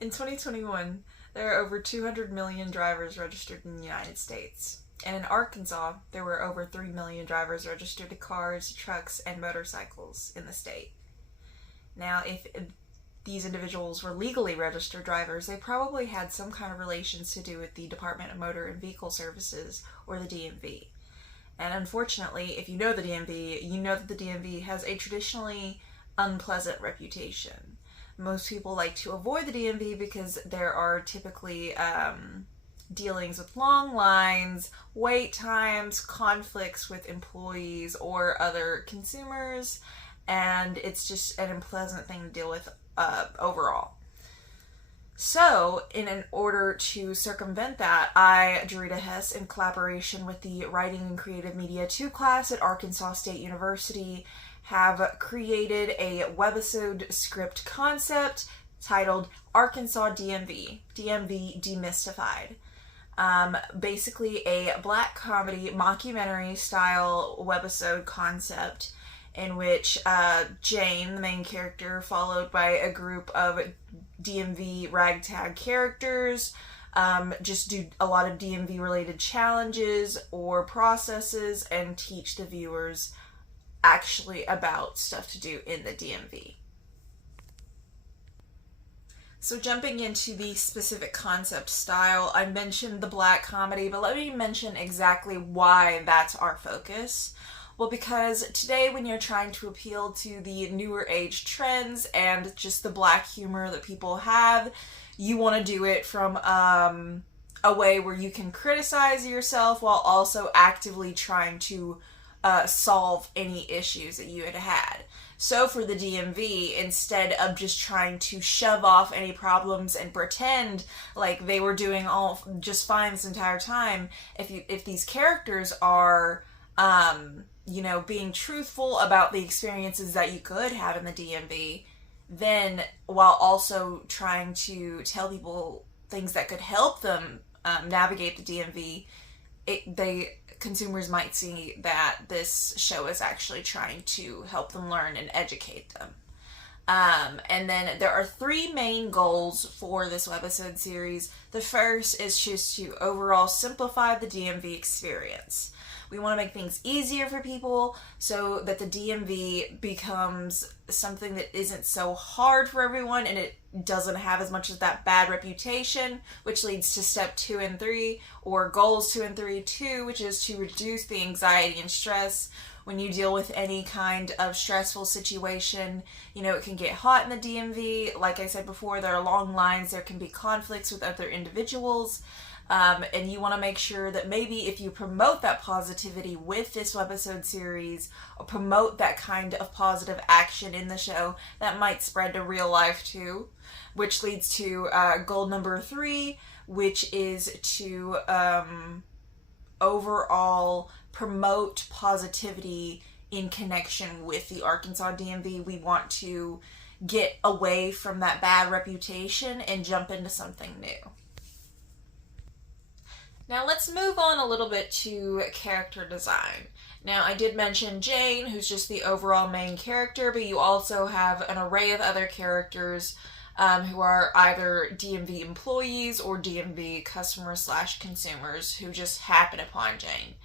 In 2021, there are over 200 million drivers registered in the United States. And in Arkansas, there were over 3 million drivers registered to cars, trucks, and motorcycles in the state. Now, if these individuals were legally registered drivers, they probably had some kind of relations to do with the Department of Motor and Vehicle Services, or the DMV. And unfortunately, if you know the DMV, you know that the DMV has a traditionally unpleasant reputation. Most people like to avoid the DMV because there are typically dealings with long lines, wait times, conflicts with employees or other consumers, and it's just an unpleasant thing to deal with overall. So, in order to circumvent that, I, Dorita Hess, in collaboration with the Writing and Creative Media 2 class at Arkansas State University, have created a webisode script concept titled Arkansas DMV, DMV Demystified. Basically a black comedy mockumentary style webisode concept in which Jane, the main character, followed by a group of DMV ragtag characters, just do a lot of DMV related challenges or processes and teach the viewers actually about stuff to do in the DMV. So jumping into the specific concept style, I mentioned the black comedy, but let me mention exactly why that's our focus. Well, because today when you're trying to appeal to the newer age trends and just the black humor that people have, you want to do it from a way where you can criticize yourself while also actively trying to solve any issues that you had had. So for the DMV, instead of just trying to shove off any problems and pretend like they were doing all just fine this entire time, if these characters are being truthful about the experiences that you could have in the DMV, then while also trying to tell people things that could help them navigate the DMV, consumers might see that this show is actually trying to help them learn and educate them. And then there are 3 main goals for this webisode series. The first is just to overall simplify the DMV experience. We want to make things easier for people so that the DMV becomes something that isn't so hard for everyone and it doesn't have as much of that bad reputation, which leads to step 2 and 3, or goals 2 and 3, 2, which is to reduce the anxiety and stress when you deal with any kind of stressful situation. It can get hot in the DMV. Like I said before, there are long lines, there can be conflicts with other individuals. And you want to make sure that maybe if you promote that positivity with this webisode series, or promote that kind of positive action in the show, that might spread to real life too, which leads to goal number 3, which is to overall promote positivity in connection with the Arkansas DMV. We want to get away from that bad reputation and jump into something new. Now let's move on a little bit to character design. Now I did mention Jane, who's just the overall main character, but you also have an array of other characters who are either DMV employees or DMV customers/consumers who just happen upon Jane.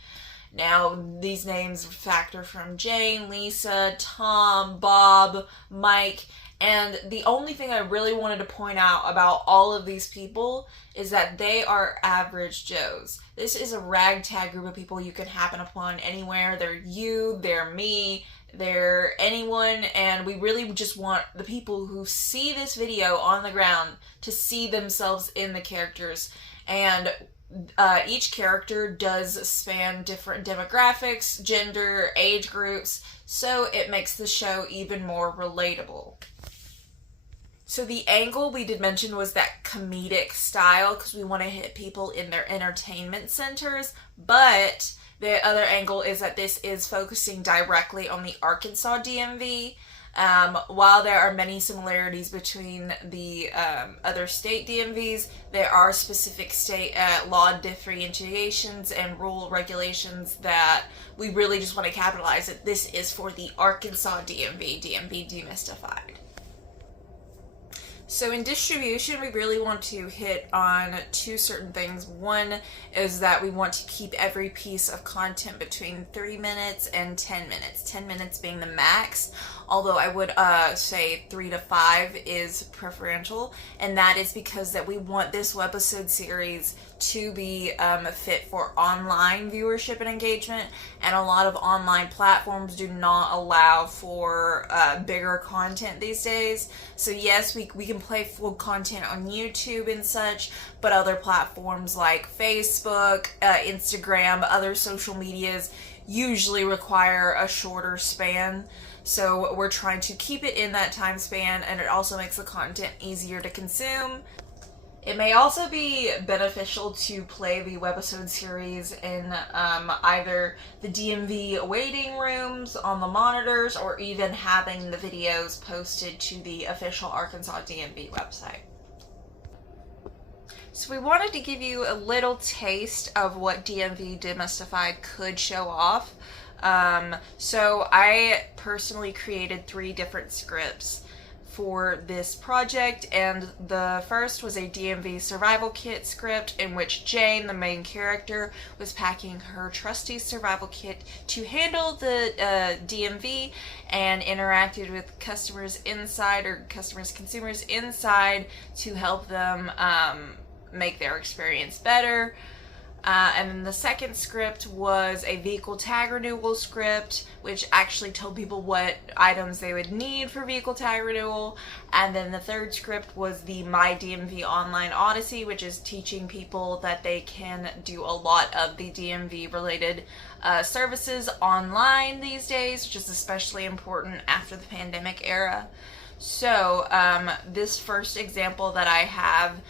Now these names factor from Jane, Lisa, Tom, Bob, Mike, and the only thing I really wanted to point out about all of these people is that they are average Joes. This is a ragtag group of people you can happen upon anywhere. They're you, they're me, they're anyone, and we really just want the people who see this video on the ground to see themselves in the characters. And each character does span different demographics, gender, age groups, so it makes the show even more relatable. So the angle we did mention was that comedic style because we want to hit people in their entertainment centers, but the other angle is that this is focusing directly on the Arkansas DMV. While there are many similarities between the other state DMVs, there are specific state law differentiations and rule regulations that we really just want to capitalize that this is for the Arkansas DMV, DMV Demystified. So in distribution, we really want to hit on two certain things. One is that we want to keep every piece of content between 3 minutes and 10 minutes. 10 minutes being the max, although I would say 3 to 5 is preferential, and that is because that we want this webisode series to be fit for online viewership and engagement, and a lot of online platforms do not allow for bigger content these days. So yes, we can play full content on YouTube and such, but other platforms like Facebook, Instagram, other social medias usually require a shorter span. So we're trying to keep it in that time span, and it also makes the content easier to consume. It may also be beneficial to play the webisode series in either the DMV waiting rooms on the monitors, or even having the videos posted to the official Arkansas DMV website. So we wanted to give you a little taste of what DMV Demystified could show off. So I personally created 3 different scripts for this project, and the first was a DMV survival kit script in which Jane, the main character, was packing her trusty survival kit to handle the DMV, and interacted with customers inside, or consumers inside, to help them make their experience better. And then the second script was a vehicle tag renewal script, which actually told people what items they would need for vehicle tag renewal. And then the third script was the My DMV Online Odyssey, which is teaching people that they can do a lot of the DMV related services online these days, which is especially important after the pandemic era. So this first example that I have,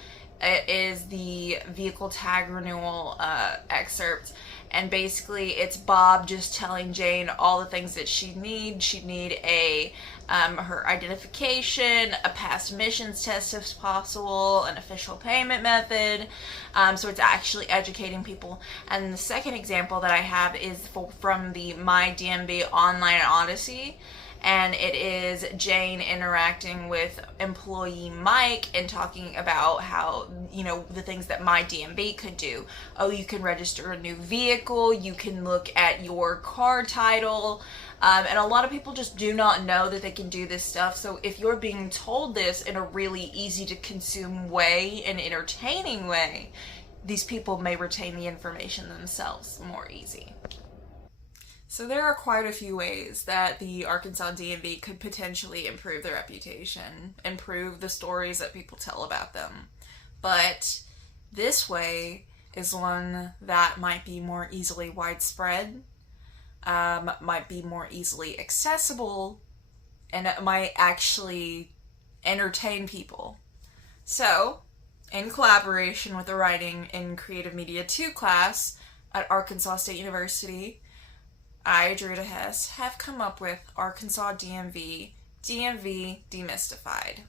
it is the vehicle tag renewal excerpt, and basically it's Bob just telling Jane all the things that she'd need. She'd need her identification, a past emissions test if possible, an official payment method. So it's actually educating people. And the second example that I have is from the My DMV Online Odyssey. And it is Jane interacting with employee Mike and talking about how, the things that My DMV could do. Oh, you can register a new vehicle, you can look at your car title, and a lot of people just do not know that they can do this stuff. So if you're being told this in a really easy to consume way, and entertaining way, these people may retain the information themselves more easy. So there are quite a few ways that the Arkansas DMV could potentially improve their reputation, improve the stories that people tell about them. But this way is one that might be more easily widespread, might be more easily accessible, and it might actually entertain people. So, in collaboration with the Writing in Creative Media 2 class at Arkansas State University, I, Drita Hess, have come up with Arkansas DMV Demystified.